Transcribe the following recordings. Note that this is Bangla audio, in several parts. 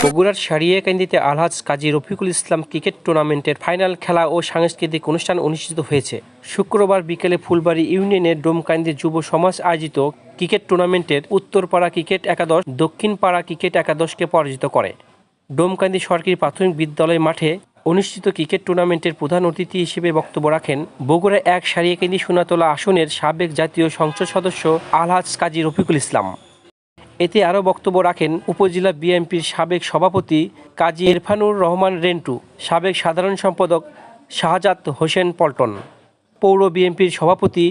বগুড়ার সারিয়াকান্দিতে আলহাজ কাজী রফিকুল ইসলাম ক্রিকেট টুর্নামেন্টের ফাইনাল খেলা ও সাংস্কৃতিক অনুষ্ঠান অনুষ্ঠিত হয়েছে। শুক্রবার বিকেলে ফুলবাড়ি ইউনিয়নের ডোমকান্দি যুব সমাজ আয়োজিত ক্রিকেট টুর্নামেন্টের উত্তরপাড়া ক্রিকেট একাদশ, দক্ষিণপাড়া ক্রিকেট একাদশকে পরাজিত করে। ডোমকান্দি সরকারি প্রাথমিক বিদ্যালয় মাঠে অনুষ্ঠিত ক্রিকেট টুর্নামেন্টের প্রধান অতিথি হিসেবে বক্তব্য রাখেন বগুড়া এক সারিয়াকান্দি সোনাতলা আসনের সাবেক জাতীয় সংসদ সদস্য আলহাজ কাজী রফিকুল ইসলাম। এতে আরও বক্তব্য রাখেন উপজেলা বিএনপির সাবেক সভাপতি কাজী ইরফানুর রহমান রেন্টু, সাবেক সাধারণ সম্পাদক শাহজাদ হোসেন পল্টন, পৌর বিএনপির সভাপতি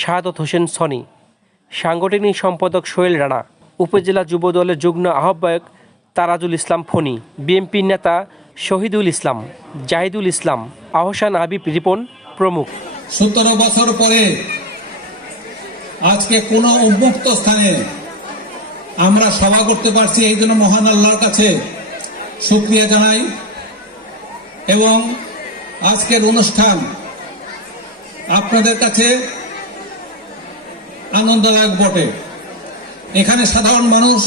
শাহাদত হোসেন সনি, সাংগঠনিক সম্পাদক সোহেল রানা, উপজেলা যুব দলের যুগ্ম আহ্বায়ক তারাজুল ইসলাম ফণি বিএনপির নেতা শহীদুল ইসলাম, জাহিদুল ইসলাম, আহসান আবিব রিপন প্রমুখ। সতেরো বছর পরে আজকে কোনো উন্মুক্ত স্থানে আমরা সভা করতে পারছি এই জন্য মহান আল্লাহর কাছে শুক্রিয়া জানাই। এবং আজকের অনুষ্ঠান আপনাদের কাছে আনন্দদায়ক বটে। এখানে সাধারণ মানুষ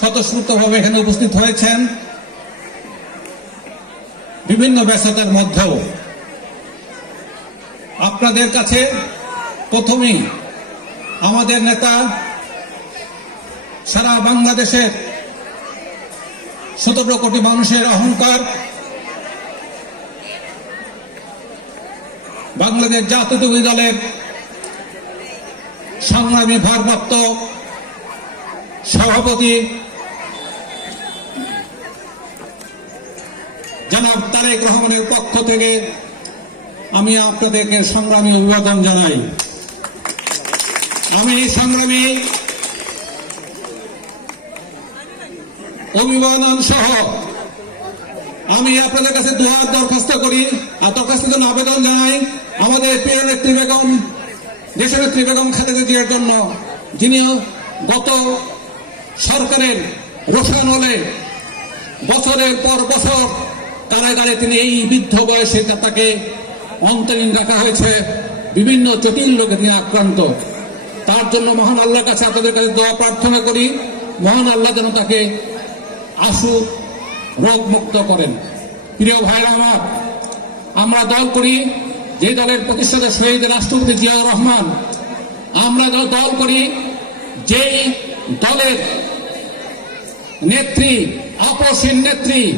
স্বতঃস্ফূর্তভাবে এখানে উপস্থিত হয়েছেন। বিভিন্ন ব্যস্ততার মধ্যেও। আপনাদের কাছে প্রথমেই আমাদের নেতা সারা বাংলাদেশের সতেরো কোটি মানুষের অহংকার, বাংলাদেশ জাতীয় দলের সংগ্রামী ভারপ্রাপ্ত সভাপতি জনাব তারেক রহমানের পক্ষ থেকে আমি আপনাদেরকে সংগ্রামী অভিবাদন জানাই। আমি সংগ্রামী অভিবাদন সহ আমি আপনাদের কাছে দুহাত দরখাস্ত করি, আর দরখাস্তের জন্য আবেদন জানাই আমাদের প্রিয় নেত্রী বেগম দেশনেত্রী বেগম খালেদা জিয়ার জন্য যিনি গত সরকারের রোশন হলে বছরের পর বছর কারাগারে তিনি এই বৃদ্ধ বয়সে তাকে অন্তরীণ রাখা হয়েছে। বিভিন্ন জটিল রোগে তিনি আক্রান্ত। তার জন্য মহান আল্লাহর কাছে আপনাদের কাছে দোয়া প্রার্থনা করি। মহান আল্লাহ যেন তাকে আশু রোগ মুক্ত করেন। প্রিয় ভাইরা আমার, আমরা দল করি, যে দলের প্রতিষ্ঠাতা শহীদ রাষ্ট্রপতি জিয়াউর রহমান, আমরা দল- করি, যেই দলের নেত্রী অপসীন নেত্রী,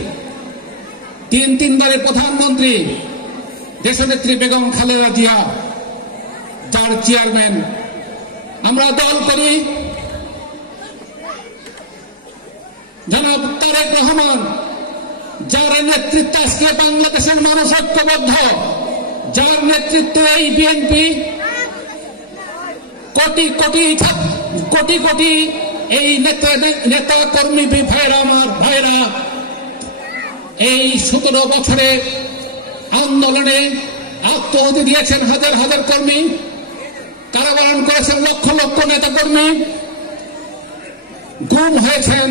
তিন তিন দলের প্রধানমন্ত্রী, দেশনেত্রী বেগম খালেদা জিয়া, যার চেয়ারম্যান আমরা দল করি জনাব তারেক রহমান, যার নেতৃত্বে আজকে বাংলাদেশের মানুষ ঐক্যবদ্ধ, যার নেতৃত্বে এই বিএনপি কোটি কোটি কোটি কোটি এই নেতা নেতা কর্মী ভাইরা আমার ভাইরা, এই সতেরো বছরে আন্দোলনে আত্মহতি দিয়েছেন হাজার হাজার কর্মী, কারাবরণ করেছেন লক্ষ লক্ষ নেতা কর্মী গুম হয়েছেন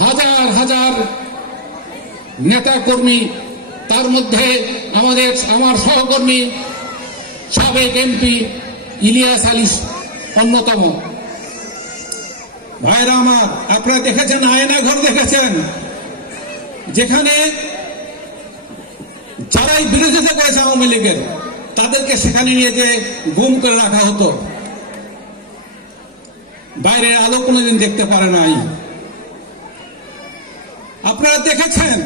হাজার হাজার নেতা কর্মী তার মধ্যে আমাদের, আমার সহকর্মী, সাবেক এমপি ইলিয়াস আলী অন্যতম। ভাইরা আমার, আপনারা দেখেছেন, আয়না ঘর দেখেছেন? যেখানে যারাই বিরোধিতা করেছে আওয়ামী লীগের, তাদেরকে সেখানে নিয়ে যে গুম করে রাখা হতো। বাইরের আলো কোনোদিন দেখতে পারে নাই। আপনারা দেখেছেন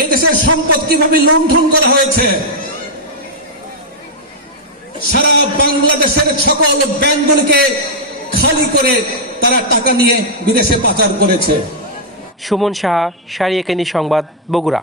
এই দেশের সম্পদ কীভাবে লুণ্ঠন করা হয়েছে? সারা বাংলাদেশের সকল ব্যাংকগুলিকে খালি করে তারা টাকা নিয়ে বিদেশে পাচার করেছে। সুমন সাহা সারিয়াকান্দি সংবাদ, বগুড়া।